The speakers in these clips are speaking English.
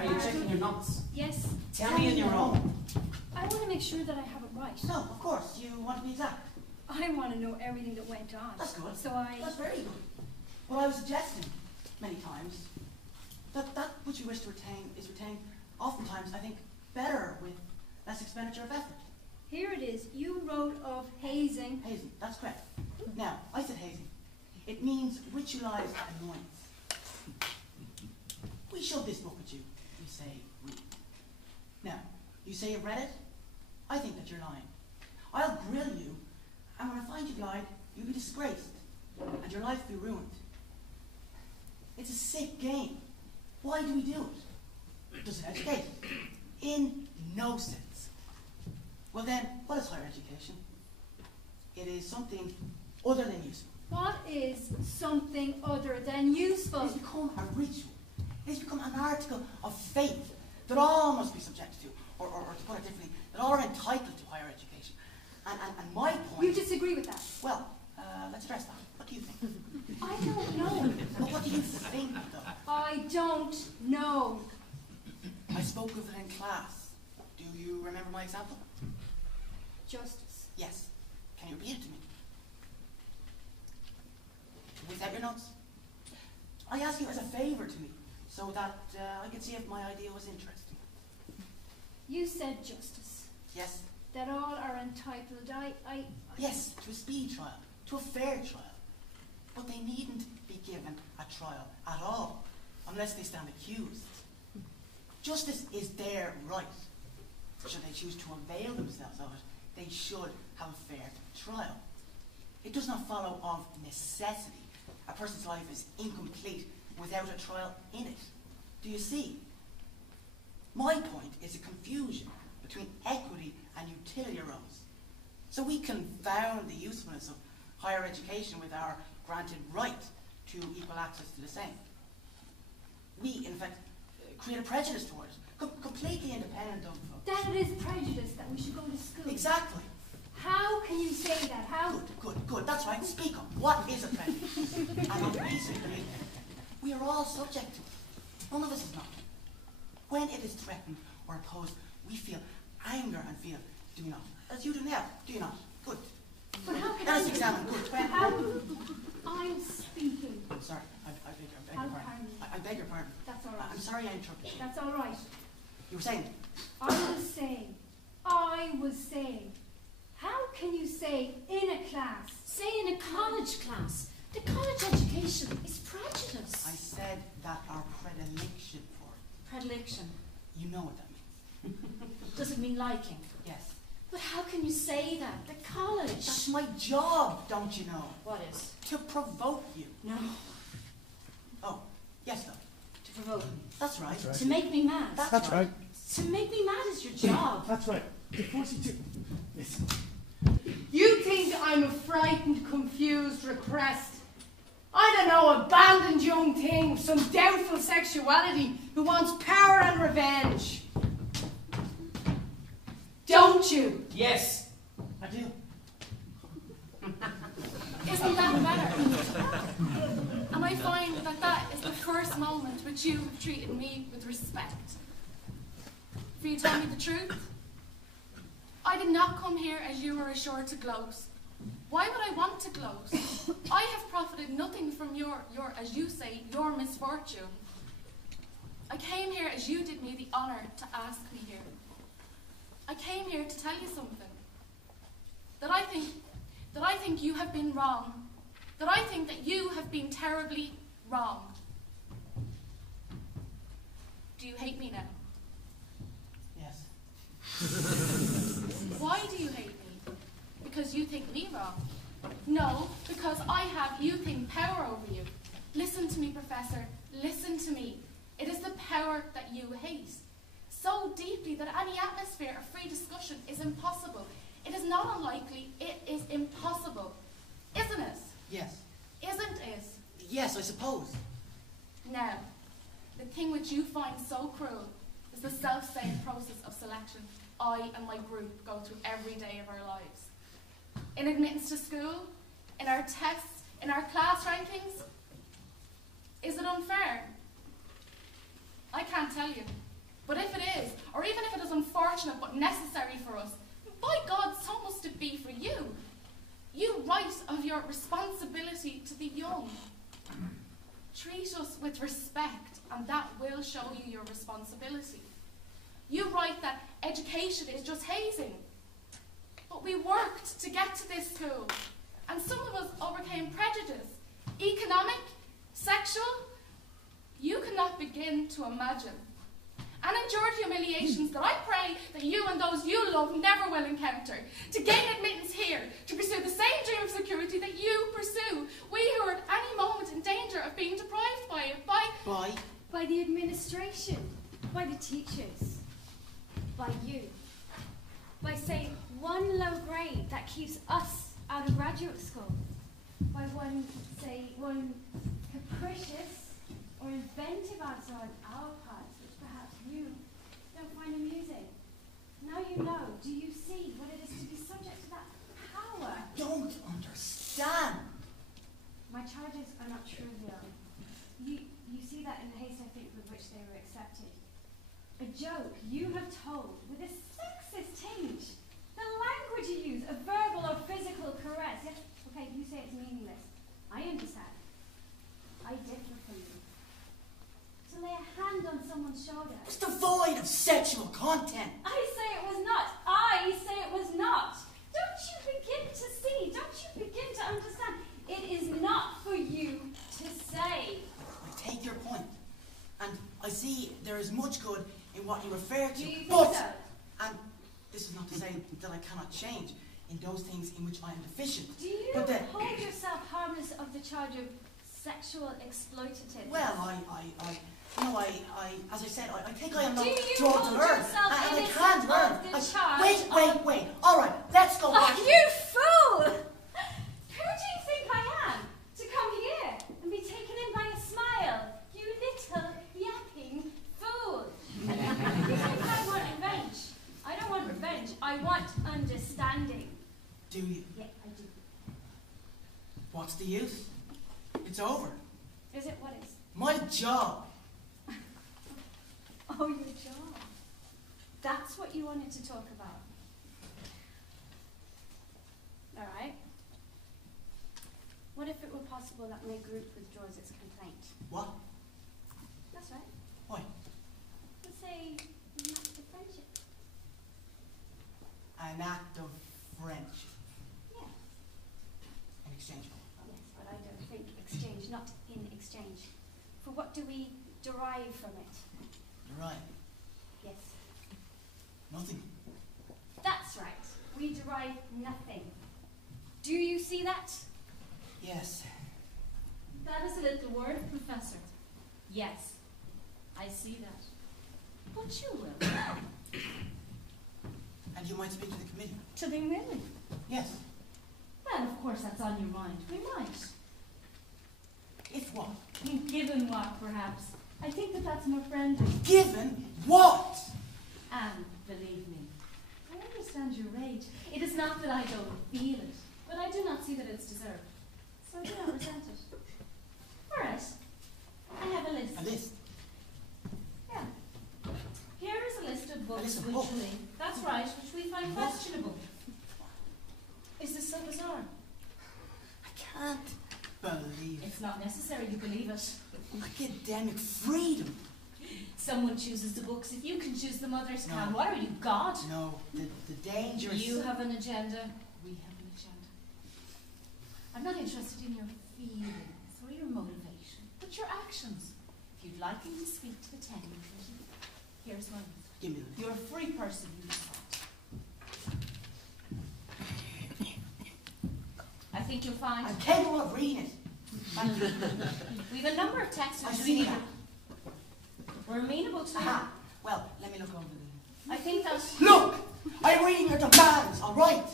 Are you checking your notes? Yes. Tell me in your own. I want to make sure that I have it right. No, of course. You want to be exact. I want to know everything that went on. That's good. So That's very good. Well, I was suggesting many times that which you wish to retain is retained oftentimes, I think, better with less expenditure of effort. Here it is. You wrote of hazing. Hazing, that's correct. Now, I said hazing. It means ritualized annoyance. We shove this book at you. We say, read. Now, you say you've read it? I think that you're lying. I'll grill you, and when I find you've lied, you'll be disgraced, and your life will be ruined. It's a sick game. Why do we do it? Does it educate? In no sense. Well then, what is higher education? It is something other than useful. What is something other than useful? It has become a ritual. It has become an article of faith that all must be subjected to, or to put it differently, that all are entitled to higher education. And my point... You disagree with that? Well, let's address that. What do you think? I don't know. But what do you think, though? I don't know. I spoke of it in class. Do you remember my example? Justice. Yes. Can you repeat it to me? Without your notes? I ask you as a favour to me, so that I could see if my idea was interesting. You said justice. Yes. That all are entitled. Yes, to a speed trial, to a fair trial. But they needn't be given a trial at all, unless they stand accused. Justice is their right. Should they choose to avail themselves of it, they should have a fair trial. It does not follow of necessity. A person's life is incomplete without a trial in it. Do you see? My point is a confusion between equity and utility arose. So we confound the usefulness of higher education with our granted right to equal access to the same. We, in fact, create a prejudice towards it, completely independent of... That it is prejudice that we should go to school. Exactly. How can you say that? How? Good. That's right. Speak up. What is a prejudice? And on basic belief, we are all subject to it. None of us is not. When it is threatened or opposed, we feel anger and fear. Do we not? As you do now. Do you not? Good. But how can Let us examine. Good. When? How? I'm speaking. I'm sorry. I beg your pardon. I beg your pardon. That's all right. I'm sorry I interrupted you. That's all right. You were saying? I was saying, how can you say in a class? Say in a college class. The college education is prejudice. I said that our predilection for it. Predilection. You know what that means. Does it mean liking? Yes. But how can you say that? The college. That's my job, don't you know? What is? To provoke you. No. Oh, yes, though. To provoke me. That's right. That's right. To make me mad. That's right. To make me mad is your job. That's right. To force you to... Listen. You think I'm a frightened, confused, repressed, I don't know, abandoned young thing with some doubtful sexuality who wants power and revenge. Don't you? Yes. I do. Isn't that better? And I find that that is the first moment which you have treated me with respect. For you tell me the truth? I did not come here as you were assured to gloat. Why would I want to gloat? I have profited nothing from your, as you say, your misfortune. I came here as you did me the honour to ask me here. I came here to tell you something. That I think you have been wrong. That I think that you have been terribly wrong. Do you hate me now? Yes. Why do you hate me? Because you think me wrong? No, because I have, you think, power over you. Listen to me, Professor. Listen to me. It is the power that you hate. So deeply that any atmosphere of free discussion is impossible. It is not unlikely, it is impossible. Isn't it? Yes. Isn't it? Yes, I suppose. Now, the thing which you find so cruel is the self-same process of selection I and my group go through every day of our lives. In admittance to school, in our tests, in our class rankings. Is it unfair? I can't tell you. unfortunate but necessary for us. By God, so must it be for you. You write of your responsibility to the young. Treat us with respect, and that will show you your responsibility. You write that education is just hazing. But we worked to get to this school, and some of us overcame prejudice, economic, sexual. You cannot begin to imagine. And endured humiliations that I pray that you and those you love never will encounter, to gain admittance here, to pursue the same dream of security that you pursue, we who are at any moment in danger of being deprived by it, By the administration, by the teachers, by you. By, say, one low grade that keeps us out of graduate school. By one capricious or inventive answer on our parts, which perhaps you don't find amusing. Now you know, do you see what it is to be subject to that power? I don't understand. My charges are not trivial. You see that in the haste, I think, with which they were accepted. A joke you have told with a sexist tinge. The language you use, a verbal or physical caress. Yes, okay, you say it's meaningless. I understand. I differ from you. To lay a hand on someone's shoulder. It's devoid of sexual content. I say it was not. I say it was not. Don't you begin to see? Don't you begin to understand? It is not for you to say. I take your point, and I see there is much good in what you refer to. Do you think but, so? and this is not to say that I cannot change in those things in which I am deficient. Do you but then, hold yourself harmless of the charge of sexual exploitative? well, as I said, I think I am not Do you drawn to hold learn, yourself and I innocent can't learn. of the charge Wait. All right, let's go back. Oh, you fool! Who do you think I am to come here and be taken in by a smile? You little yapping fool! You think I want revenge? I don't want revenge. I want understanding. Do you? Yeah, I do. What's the use? It's over. Is it what is? My job. Oh, your job. That's what you wanted to talk about. All right. What if it were possible that my group withdraws its complaint? What? That's right. Why? Let's say an act of friendship. An act of friendship. Yes. In exchange for. Yes, but I don't think exchange, not in exchange. For what do we derive from it? Right. Yes. Nothing. That's right. We derive nothing. Do you see that? Yes. That is a little word, Professor. Yes, I see that. But you will. And you might speak to the committee. To the committee? Yes. Well, of course, that's on your mind. We might. If what? Given what, perhaps. I think that that's more friendly. Given what? And believe me, I understand your rage. It is not that I don't feel it, but I do not see that it's deserved. So I do not resent it. All right. I have a list. A list. Yeah. Here is a list of books list of which books? that's right, which we find questionable. Is this so bizarre? I can't believe it. It's not necessary to believe it. Academic freedom. Someone chooses the books. If you can choose them, others No. can. What are you, God? No, the dangerous. You have an agenda. We have an agenda. I'm not interested in your feelings or your motivation, but your actions. If you'd like me to speak to the tenure committee, here's one. Give me the list. You're a free person, you decide. I think you'll find I'm capable of reading it. we've a number of texts I which see we that. we're amenable to. Aha. Well, let me look over the. I think that Look! I'm reading your demands, all right?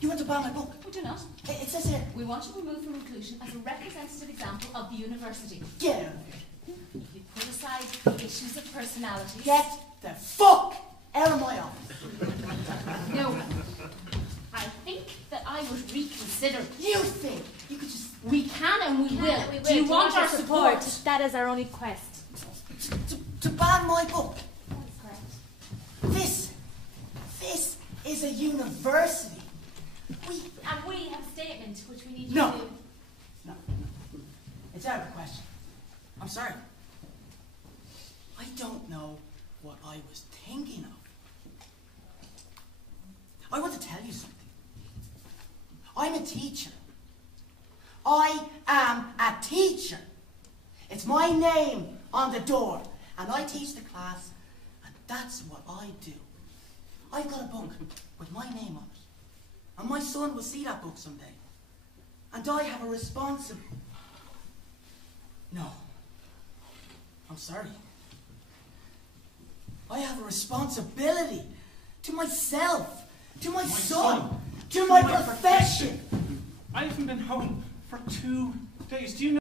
You want to ban my book? we do not. It says here. We want to remove from inclusion as a representative example of the university. Get out of here. If you put aside the issues of personality. Get the fuck out of my office. No. I think that I would reconsider. You think you could just. We can and we will. Do you want our support? That is our only quest. To ban my book. That's correct. This is a university. And we have a statement which we need No. you to do. No. It's out of the question. I'm sorry. I don't know what I was thinking of. I want to tell you something. I'm a teacher. I am a teacher. It's my name on the door. And I teach the class, and that's what I do. I've got a bunk with my name on it. And my son will see that book someday. And I have a responsibility. No. I'm sorry. I have a responsibility to myself, to my son, to my profession. I haven't been home for 2 days. Do you know?